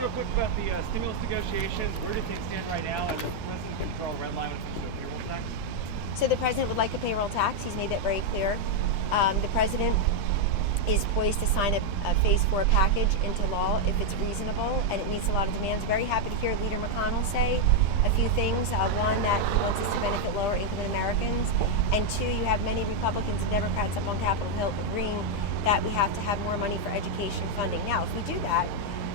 real quick about the stimulus negotiations. Where do things stand right now? And the president can draw a red line when it comes to a payroll tax? So the president would like a payroll tax. He's made that very clear. The president is poised to sign a phase 4 package into law if it's reasonable and it meets a lot of demands. Very happy to hear Leader McConnell say a few things. One, that he wants us to benefit lower income Americans. And two, you have many Republicans and Democrats up on Capitol Hill agreeing that we have to have more money for education funding. Now, if we do that,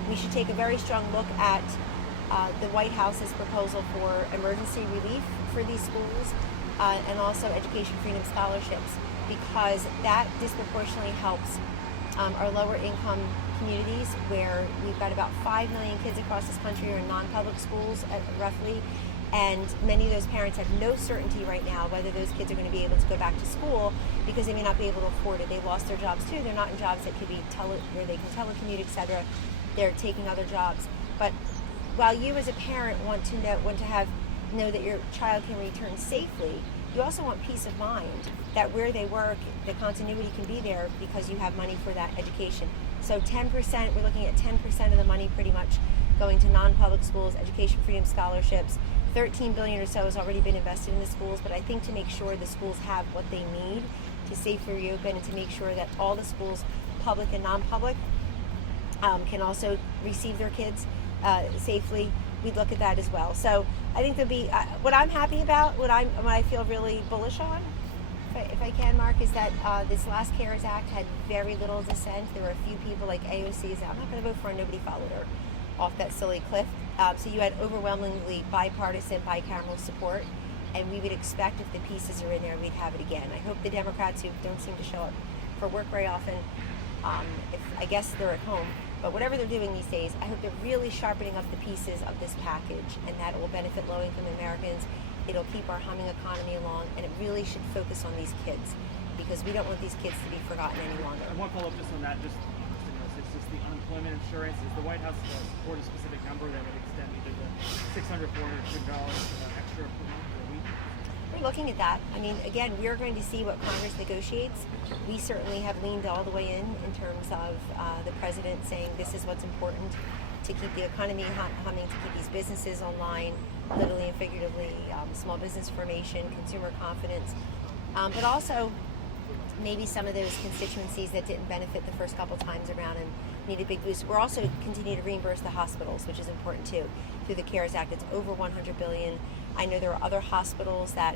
we should take a very strong look at the White House's proposal for emergency relief for these schools and also education freedom scholarships, because that disproportionately helps our lower income communities, where we've got about 5 million kids across this country are in non-public schools roughly, and many of those parents have no certainty right now whether those kids are going to be able to go back to school because they may not be able to afford it. They lost their jobs too. They're not in jobs that could be where they can telecommute, etc. They're taking other jobs. But while you as a parent want to know that your child can return safely, you also want peace of mind that where they work, the continuity can be there because you have money for that education. So 10%, we're looking at 10% of the money pretty much going to non-public schools, education freedom scholarships. $13 billion or so has already been invested in the schools, but I think to make sure the schools have what they need to safely reopen and to make sure that all the schools, public and non-public, can also receive their kids safely, we'd look at that as well. So I think there'll be, what I'm happy about, what I feel really bullish on, if I can, Mark, is that this last CARES Act had very little dissent. There were a few people like AOC said, I'm not going to vote for her, nobody followed her off that silly cliff. So you had overwhelmingly bipartisan, bicameral support, and we would expect if the pieces are in there, we'd have it again. I hope the Democrats, who don't seem to show up for work very often, I guess they're at home, but whatever they're doing these days, I hope they're really sharpening up the pieces of this package, and that it will benefit low-income Americans. It'll keep our humming economy along, and it really should focus on these kids, because we don't want these kids to be forgotten any longer. And one follow-up just on that, just it's the unemployment insurance. Is the White House support a specific number that would extend either the $600, $400 extra per month or a week? We're looking at that. I mean, again, we're going to see what Congress negotiates. We certainly have leaned all the way in terms of the president saying this is what's important to keep the economy humming, to keep these businesses online, literally and figuratively, small business formation, consumer confidence, but also maybe some of those constituencies that didn't benefit the first couple times around and need a big boost. We're also continuing to reimburse the hospitals, which is important too, through the CARES Act. It's over $100 billion. I know there are other hospitals that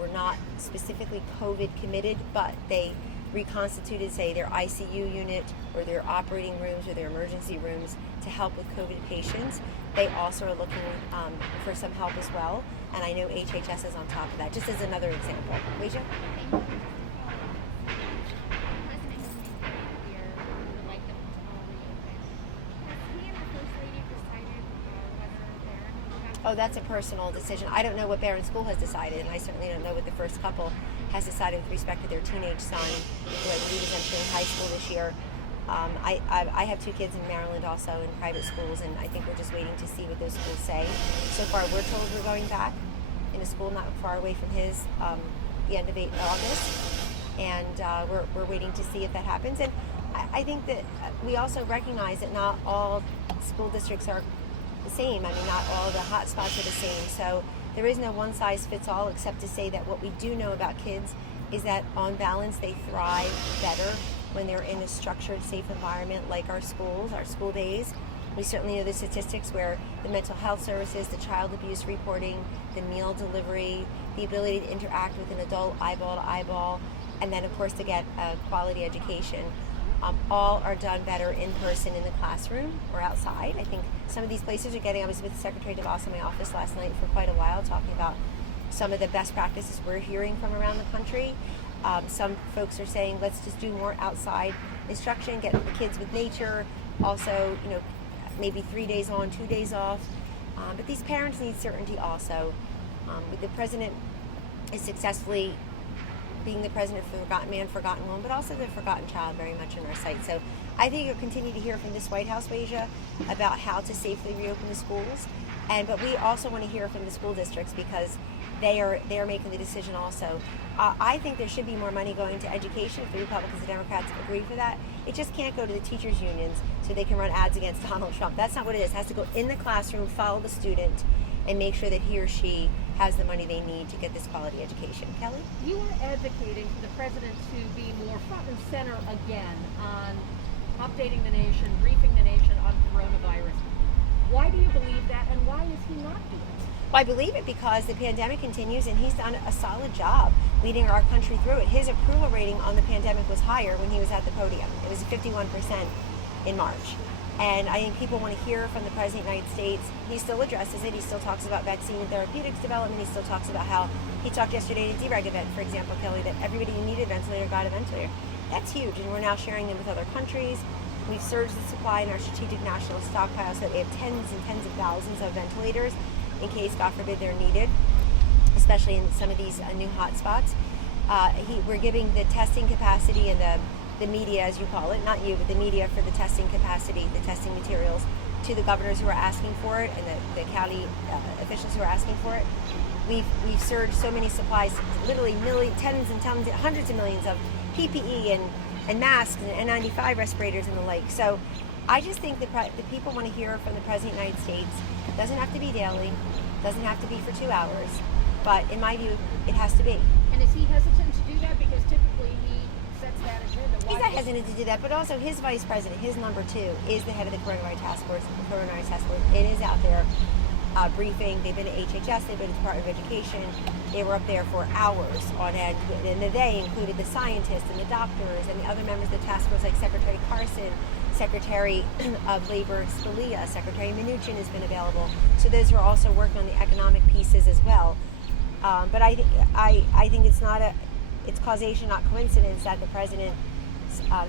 were not specifically COVID committed, but they reconstituted, say, their ICU unit or their operating rooms or their emergency rooms to help with COVID patients. They also are looking for some help as well, and I know HHS is on top of that, just as another example. Weijia? Oh, that's a personal decision. I don't know what Barron School has decided, and I certainly don't know what the first couple has decided with respect to their teenage son, who I believe is entering high school this year. I have 2 kids in Maryland also in private schools, and I think we're just waiting to see what those schools say. So far, we're told we're going back in a school not far away from his, the end of August, and we're waiting to see if that happens. And I think that we also recognize that not all school districts are the same. I mean, not all the hot spots are the same. So there is no one size fits all, except to say that what we do know about kids is that on balance they thrive better when they're in a structured, safe environment like our schools, our school days. We certainly know the statistics where the mental health services, the child abuse reporting, the meal delivery, the ability to interact with an adult eyeball to eyeball, and then of course to get a quality education. All are done better in person in the classroom or outside. I think some of these places are getting, I was with Secretary DeVos in my office last night for quite a while talking about some of the best practices we're hearing from around the country. Some folks are saying let's just do more outside instruction, get the kids with nature, also, maybe 3 days on, 2 days off. But these parents need certainty also. The president is successfully being the president for the forgotten man, forgotten woman, but also the forgotten child very much in our sight. So I think you'll continue to hear from this White House, Weijia, about how to safely reopen the schools. But we also want to hear from the school districts, because they are making the decision also. I think there should be more money going to education if the Republicans and Democrats agree for that. It just can't go to the teachers' unions so they can run ads against Donald Trump. That's not what it is. It has to go in the classroom, follow the student, and make sure that he or she has the money they need to get this quality education. Kelly? You are advocating for the president to be more front and center again on updating the nation, briefing the nation on coronavirus. Why do you believe that, and why is he not doing it? Well, I believe it because the pandemic continues and he's done a solid job leading our country through it. His approval rating on the pandemic was higher when he was at the podium. It was 51% in March. And I think people want to hear from the President of the United States. He still addresses it. He still talks about vaccine and therapeutics development. He still talks about how he talked yesterday at a DREG event, for example, Kelly, that everybody who needed a ventilator got a ventilator. That's huge, and we're now sharing them with other countries. We've surged the supply in our strategic national stockpile so that we have tens and tens of thousands of ventilators in case, God forbid, they're needed, especially in some of these new hotspots. We're giving the testing capacity and the media, as you call it, not you, but the media for the testing capacity, the testing materials, to the governors who are asking for it and the county officials who are asking for it. We've surged so many supplies, literally tens and tons, hundreds of millions of PPE and masks and N95 respirators and the like. So I just think that the people want to hear from the President of the United States. It doesn't have to be daily, doesn't have to be for 2 hours, but in my view, it has to be. And is he hesitant to do that? Because typically he sets that agenda. He's not hesitant to do that, but also his vice president, his number two, is the head of the coronavirus task force. It is out there briefing. They've been at HHS, they've been at the Department of Education. They were up there for hours on end, and they included the scientists and the doctors and the other members of the task force, like Secretary Carson, Secretary of Labor Scalia, Secretary Mnuchin has been available. So those are also working on the economic pieces as well. But I think it's causation, not coincidence, that the president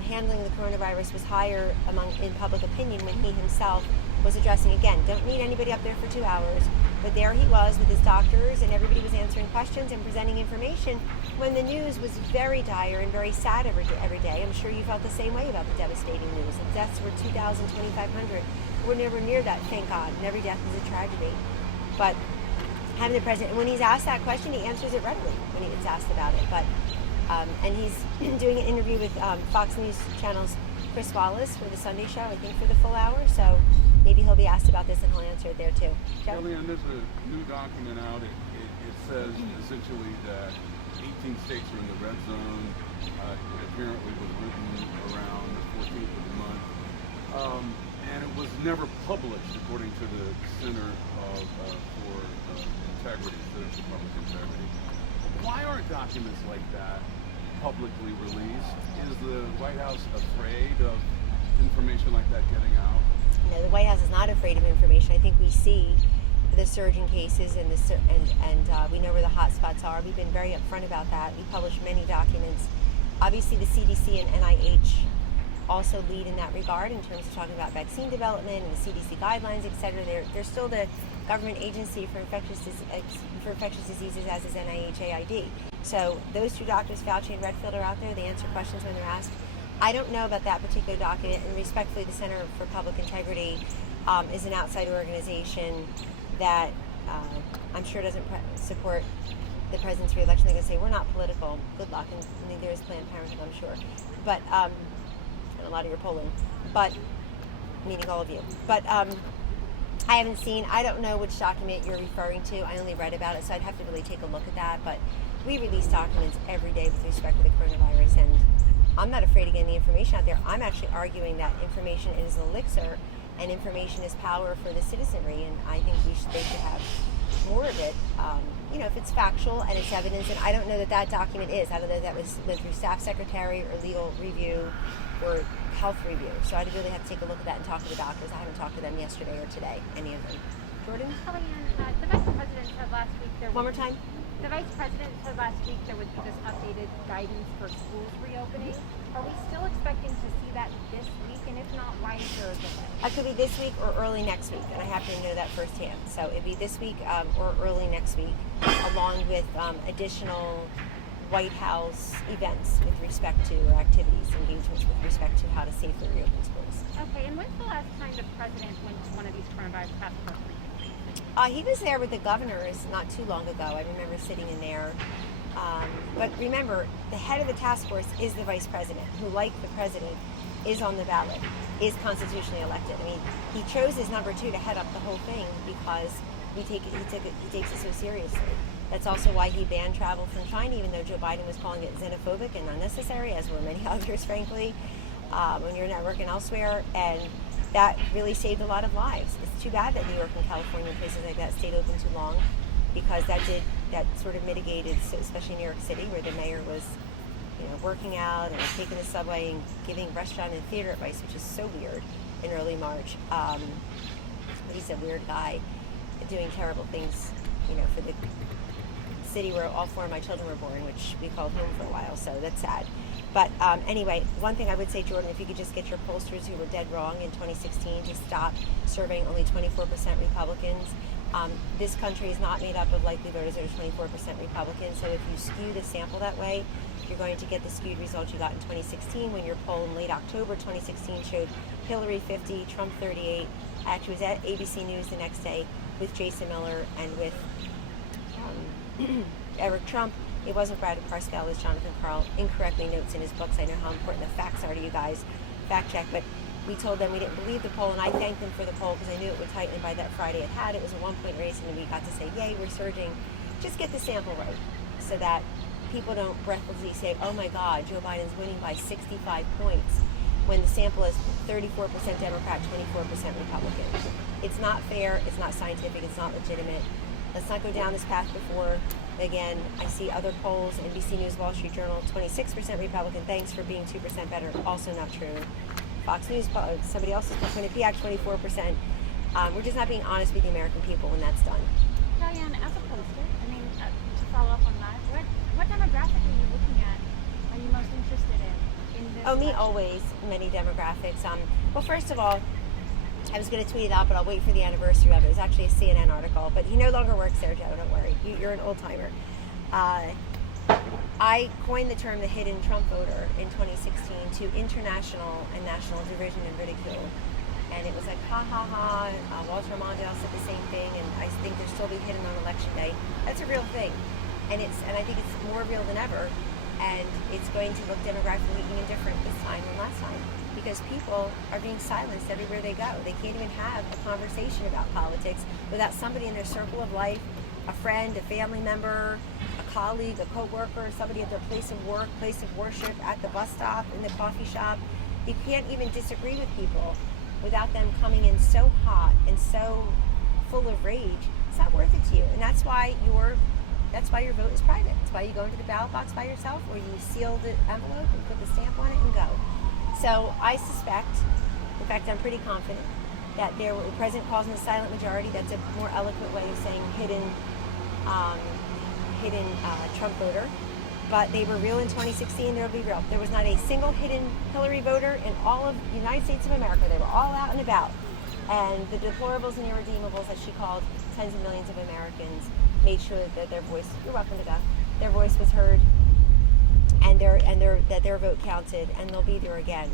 handling the coronavirus was higher in public opinion when he himself was addressing. Again, don't need anybody up there for 2 hours, but there he was with his doctors, and everybody was answering questions and presenting information when the news was very dire and very sad every day. I'm sure you felt the same way about the devastating news. The deaths were 2,000, 2,500. We're never near that, thank God, and every death is a tragedy. But having the president, when he's asked that question, he answers it readily when he gets asked about it. But and he's doing an interview with Fox News Channel's Chris Wallace for the Sunday show, I think for the full hour. So maybe he'll be asked about this and he'll answer it there too. Kellyanne, there's a new document out. It says essentially that 18 states are in the red zone. It apparently was written around the 14th of the month. And it was never published, according to the Center for Integrity, Center for Public Integrity. Why aren't documents like that publicly released? Is the White House afraid of information like that getting out? No, the White House is not afraid of information. I think we see the surge in cases and we know where the hot spots are. We've been very upfront about that. We published many documents. Obviously, the CDC and NIH also lead in that regard in terms of talking about vaccine development and the CDC guidelines, et cetera. They're still the government agency for infectious diseases, as is NIH-AID. So those two doctors, Fauci and Redfield, are out there. They answer questions when they're asked. I don't know about that particular document, and respectfully, the Center for Public Integrity is an outside organization that I'm sure doesn't support the president's reelection. They're going to say, we're not political. Good luck. And neither is Planned Parenthood, I'm sure. But, and a lot of your polling. But, meaning all of you. But I haven't seen, I don't know which document you're referring to. I only read about it, so I'd have to really take a look at that. But we release documents every day with respect to the coronavirus, and I'm not afraid of getting the information out there. I'm actually arguing that information is an elixir and information is power for the citizenry, and I think they should have more of it. If it's factual and it's evidence, and I don't know that document is. I don't know if that went through staff secretary or legal review or health review. So I'd really have to take a look at that and talk to the doctors. I haven't talked to them yesterday or today, any of them. Jordan? Kellyanne, the Vice President said last week One more time? The Vice President said last week there would be this updated guidance for schools reopening. Are we still expecting to see that this week? And if not, why is there a delay? It could be this week or early next week, and I have to know that firsthand. So it'd be this week or early next week, along with additional White House events with respect to, or activities, engagements with respect to how to safely reopen schools. Okay, and when's the last time the President went to one of these coronavirus task force briefings? He was there with the governors not too long ago. I remember sitting in there. But remember, the head of the task force is the vice president, who, like the president, is on the ballot, is constitutionally elected. I mean, he chose his number 2 to head up the whole thing because he takes it so seriously. That's also why he banned travel from China, even though Joe Biden was calling it xenophobic and unnecessary, as were many others, frankly, when you're networking elsewhere. And that really saved a lot of lives. It's too bad that New York and California, places like that, stayed open too long, because that sort of mitigated, especially New York City, where the mayor was, working out and taking the subway and giving restaurant and theater advice, which is so weird in early March. He's a weird guy doing terrible things, for the city where all 4 of my children were born, which we called home for a while, so that's sad. But anyway, one thing I would say, Jordan, if you could just get your pollsters who were dead wrong in 2016 to stop surveying only 24% Republicans. This country is not made up of likely voters that are 24% Republicans, so if you skew the sample that way, you're going to get the skewed results you got in 2016 when your poll in late October 2016 showed Hillary 50, Trump 38. I actually was at ABC News the next day with Jason Miller and with Eric Trump. It wasn't Brad Parscale, it was Jonathan Karl. Incorrectly notes in his books. I know how important the facts are to you guys. Fact check. But we told them we didn't believe the poll, and I thanked them for the poll because I knew it would tighten by that Friday it had. It was a 1-point race, and we got to say, yay, we're surging. Just get the sample right so that people don't breathlessly say, oh my God, Joe Biden's winning by 65 points when the sample is 34% Democrat, 24% Republican. It's not fair, it's not scientific, it's not legitimate. Let's not go down this path before. Again, I see other polls, NBC News, Wall Street Journal, 26% Republican, thanks for being 2% better, also not true. Fox News, somebody else's poll, Quinnipiac, 24%. We're just not being honest with the American people when that's done. Kellyanne, as a pollster, to follow up on that, what demographic are you looking at? Are you most interested in this Oh, me election? always, many demographics. Well, first of all, I was going to tweet it out, but I'll wait for the anniversary of it. It was actually a CNN article, but he no longer works there, Joe, don't worry. You're an old-timer. I coined the term the hidden Trump voter in 2016 to international and national derision and ridicule. And it was like, ha, ha, ha. Walter Mondale said the same thing, and I think they'll still be hidden on Election Day. That's a real thing. And I think it's more real than ever. And it's going to look demographically even different this time than last time, because people are being silenced everywhere they go. They can't even have a conversation about politics without somebody in their circle of life, a friend, a family member, a colleague, a co-worker, somebody at their place of work, place of worship, at the bus stop, in the coffee shop. You can't even disagree with people without them coming in so hot and so full of rage. It's not worth it to you. And that's why your vote is private. That's why you go into the ballot box by yourself, or you seal the envelope and put the stamp on it and go. So I suspect, in fact I'm pretty confident, that the president calls them a silent majority. That's a more eloquent way of saying hidden Trump voter. But they were real in 2016, they'll be real. There was not a single hidden Hillary voter in all of the United States of America. They were all out and about. And the deplorables and irredeemables, as she called tens of millions of Americans, made sure that their voice, you're welcome to go, their voice was heard, and that their vote counted, and they'll be there again.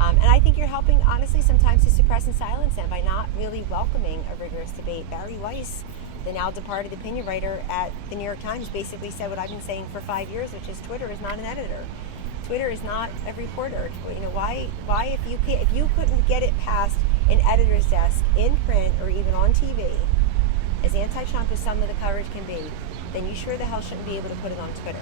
And I think you're helping, honestly, sometimes to suppress and silence them by not really welcoming a rigorous debate. Bari Weiss, the now departed opinion writer at the New York Times, basically said what I've been saying for 5 years, which is Twitter is not an editor. Twitter is not a reporter. Why if you couldn't get it past an editor's desk in print or even on TV, as anti-Trump as some of the coverage can be, then you sure the hell shouldn't be able to put it on Twitter.